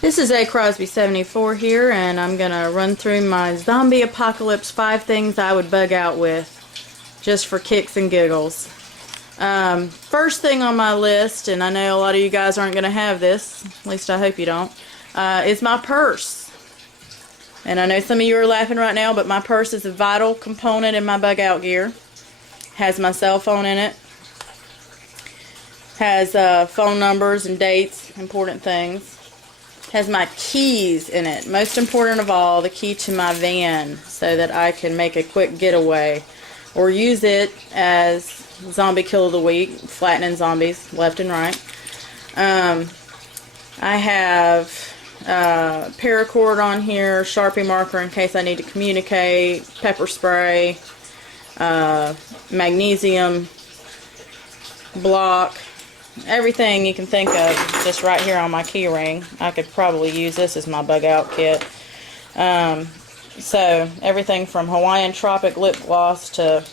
This is A Crosby 74 here, and I'm gonna run through my zombie apocalypse 5 things I would bug out with, just for kicks and giggles. First thing on my list, and I know a lot of you guys aren't gonna have this, at least I hope you don't, is my purse. And I know some of you are laughing right now, but my purse is a vital component in my bug out gear. Has my cell phone in it. Has phone numbers and dates, important things. Has my keys in it. Most important of all, the key to my van, so that I can make a quick getaway or use it as zombie kill of the week, flattening zombies left and right. I have paracord on here, Sharpie marker in case I need to communicate, pepper spray, magnesium block, everything you can think of just right here on my key ring. I could probably use this as my bug out kit. So everything from Hawaiian Tropic lip gloss to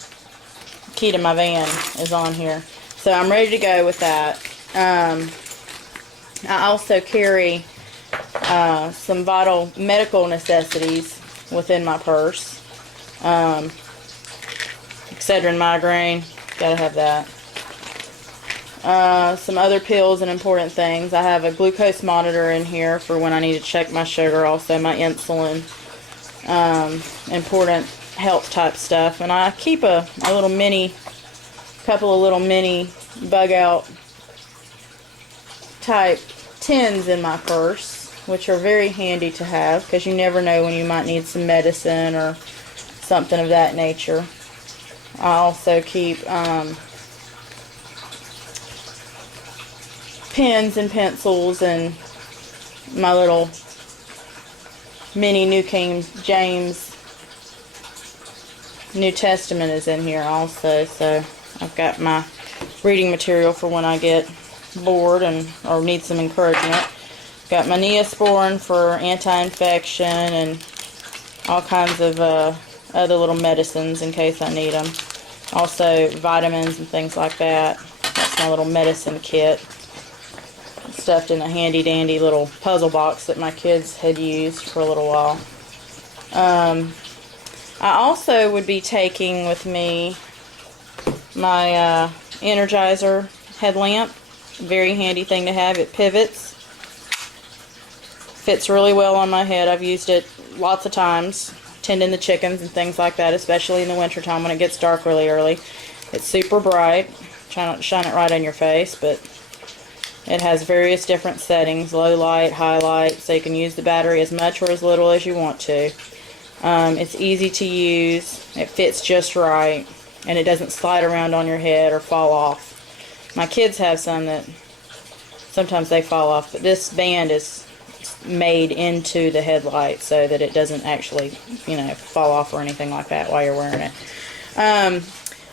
key to my van is on here. So I'm ready to go with that. I also carry some vital medical necessities within my purse. Excedrin migraine, gotta have that. Some other pills and important things. I have a glucose monitor in here for when I need to check my sugar, also my insulin, important health type stuff. And I keep a little mini, couple of little mini bug out type tins in my purse, which are very handy to have because you never know when you might need some medicine or something of that nature. I also keep pens and pencils, and my little mini New King James New Testament is in here also. So I've got my reading material for when I get bored or need some encouragement. Got my Neosporin for anti-infection and all kinds of other little medicines in case I need them. Also vitamins and things like that. That's my little medicine kit, stuffed in a handy dandy little puzzle box that my kids had used for a little while. I also would be taking with me my Energizer Headlamp. Very handy thing to have. It pivots. Fits really well on my head. I've used it lots of times tending the chickens and things like that, especially in the wintertime when it gets dark really early. It's super bright. Try not to shine it right on your face, but it has various different settings, low light, high light, so you can use the battery as much or as little as you want to. It's easy to use, it fits just right, and it doesn't slide around on your head or fall off. My kids have some that sometimes they fall off, but this band is made into the headlight so that it doesn't actually, fall off or anything like that while you're wearing it.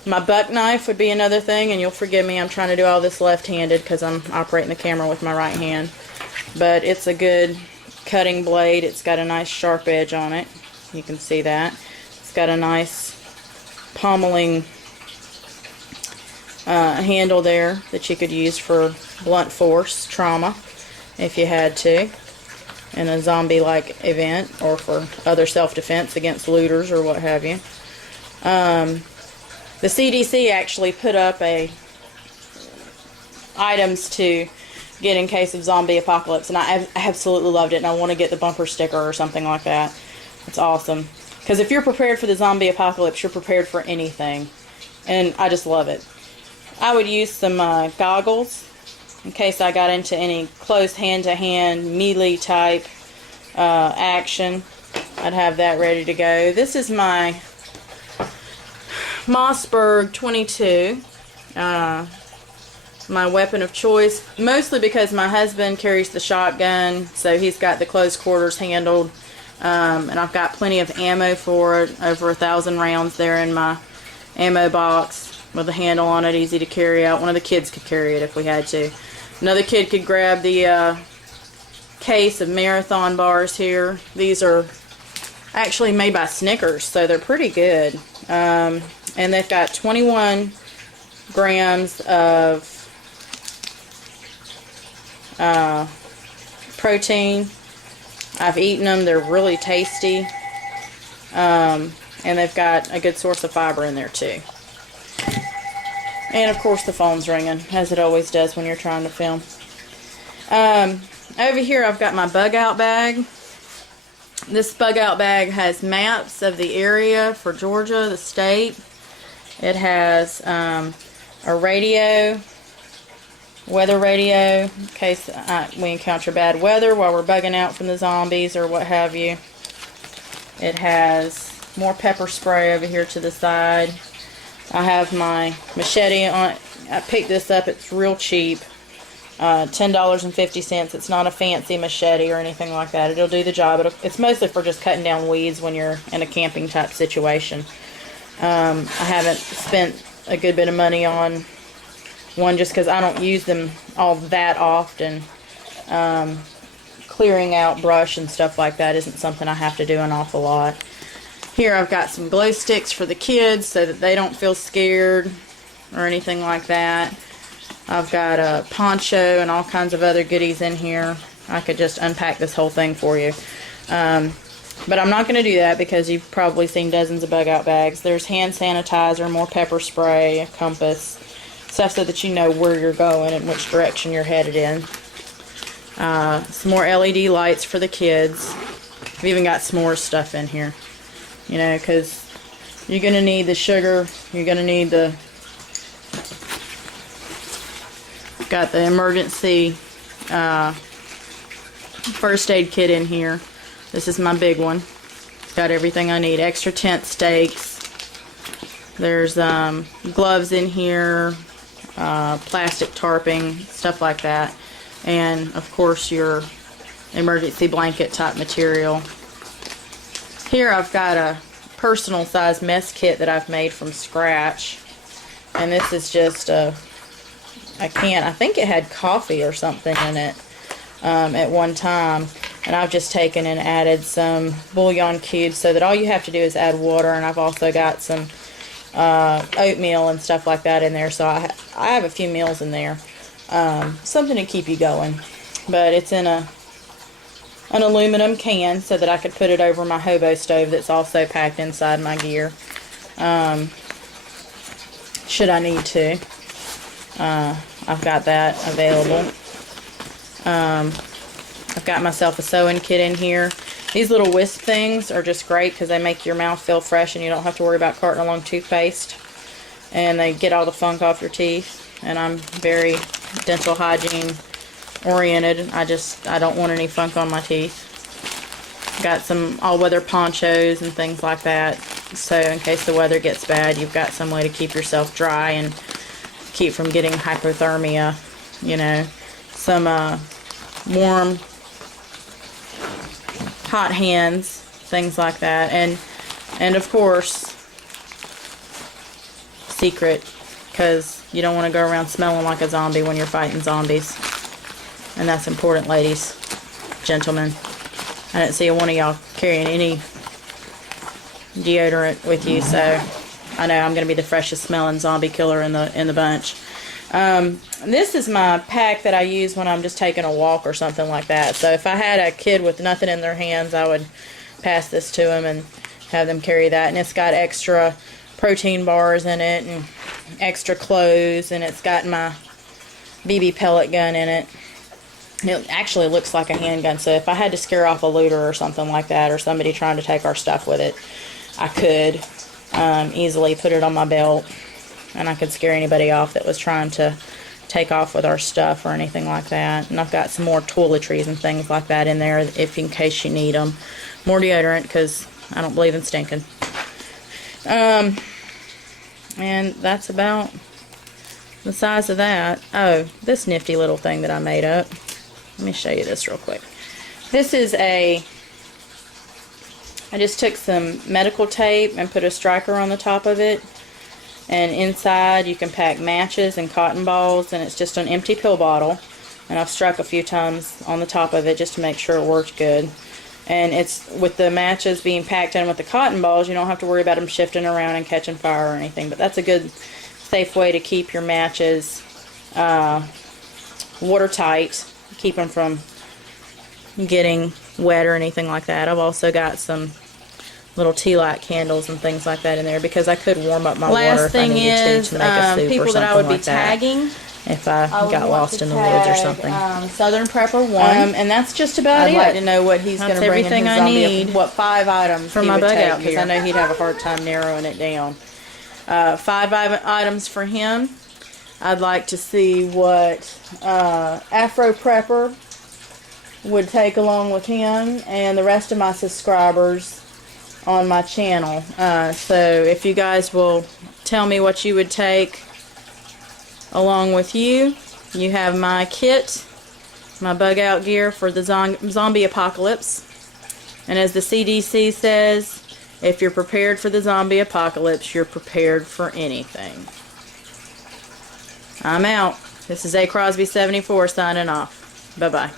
My buck knife would be another thing, and you'll forgive me, I'm trying to do all this left-handed because I'm operating the camera with my right hand. But it's a good cutting blade. It's got a nice sharp edge on it. You can see that. It's got a nice pommeling handle there that you could use for blunt force trauma if you had to in a zombie-like event, or for other self-defense against looters or what have you. The CDC actually put up items to get in case of zombie apocalypse, and I absolutely loved it, and I want to get the bumper sticker or something like that. It's awesome. Because if you're prepared for the zombie apocalypse, you're prepared for anything. And I just love it. I would use some goggles in case I got into any close hand-to-hand melee type action. I'd have that ready to go. This is my Mossberg 22, my weapon of choice, mostly because my husband carries the shotgun, so he's got the close quarters handled, and I've got plenty of ammo for it, over 1,000 rounds there in my ammo box with a handle on it, easy to carry out. One of the kids could carry it if we had to. Another kid could grab the case of marathon bars here. These are actually made by Snickers, so they're pretty good. And they've got 21 grams of protein I've eaten them. They're really tasty. And they've got a good source of fiber in there too. And of course the phone's ringing, as it always does when you're trying to film. Over here I've got my bug out bag. This bug out bag has maps of the area for Georgia, the state. It has a radio, weather radio, in case we encounter bad weather while we're bugging out from the zombies or what have you. It has more pepper spray over here to the side. I have my machete on. I picked this up. It's real cheap. $10.50. It's not a fancy machete or anything like that. It'll do the job. It's mostly for just cutting down weeds when you're in a camping type situation. I haven't spent a good bit of money on one just because I don't use them all that often. Clearing out brush and stuff like that isn't something I have to do an awful lot. Here I've got some glow sticks for the kids so that they don't feel scared or anything like that. I've got a poncho and all kinds of other goodies in here. I could just unpack this whole thing for you. But I'm not going to do that because you've probably seen dozens of bug out bags. There's hand sanitizer, more pepper spray, a compass, stuff so that you know where you're going and which direction you're headed in. Some more LED lights for the kids. I've even got s'mores stuff in here. You know, because you're going to need the sugar. You're going to need the... Got the emergency first aid kit in here. This is my big one. Got everything I need. Extra tent stakes. There's gloves in here. Plastic tarping. Stuff like that. And of course your emergency blanket type material. Here I've got a personal size mess kit that I've made from scratch. And this is just a can. I think it had coffee or something in it at one time. And I've just taken and added some bouillon cubes so that all you have to do is add water. And I've also got some oatmeal and stuff like that in there. So I have a few meals in there. Something to keep you going. But it's in an aluminum can so that I could put it over my hobo stove that's also packed inside my gear. Should I need to. I've got that available. I've got myself a sewing kit in here. These little wisp things are just great because they make your mouth feel fresh and you don't have to worry about carting along toothpaste. And they get all the funk off your teeth. And I'm very dental hygiene oriented. I don't want any funk on my teeth. Got some all-weather ponchos and things like that. So in case the weather gets bad, you've got some way to keep yourself dry and keep from getting hypothermia. You know, some warm, hot hands, things like that. And of course, secret, because you don't want to go around smelling like a zombie when you're fighting zombies. And that's important, ladies, gentlemen. I didn't see one of y'all carrying any deodorant with you, so I know I'm going to be the freshest smelling zombie killer in the bunch. This is my pack that I use when I'm just taking a walk or something like that. So if I had a kid with nothing in their hands, I would pass this to them and have them carry that. And it's got extra protein bars in it and extra clothes, and it's got my BB pellet gun in it. It actually looks like a handgun, so if I had to scare off a looter or something like that, or somebody trying to take our stuff with it, I could easily put it on my belt, and I could scare anybody off that was trying to take off with our stuff or anything like that. And I've got some more toiletries and things like that in there if in case you need them. More deodorant, because I don't believe in stinking. And that's about the size of that. Oh, this nifty little thing that I made up. Let me show you this real quick. This is I just took some medical tape and put a striker on the top of it. And inside you can pack matches and cotton balls, and it's just an empty pill bottle. And I've struck a few times on the top of it just to make sure it worked good. And it's with the matches being packed in with the cotton balls, you don't have to worry about them shifting around and catching fire or anything. But that's a good, safe way to keep your matches watertight. Keep them from getting wet or anything like that. I've also got some little tea light candles and things like that in there because I could warm up my water if I needed to make a soup people or something that I would be like that. tagging. If I got lost in the woods or something. Southern Prepper 1. And that's just about I'd it. like to know what he's going to bring in everything his I zombie. need What 5 items for he my would bug take out, because here. I know he'd have a hard time narrowing it down. 5 items for him. I'd like to see what Afro Prepper would take along with him and the rest of my subscribers on my channel. So if you guys will tell me what you would take along with you. You have my kit, my bug out gear for the zombie apocalypse. And as the CDC says, if you're prepared for the zombie apocalypse, you're prepared for anything. I'm out. This is A Crosby 74 signing off. Bye-bye.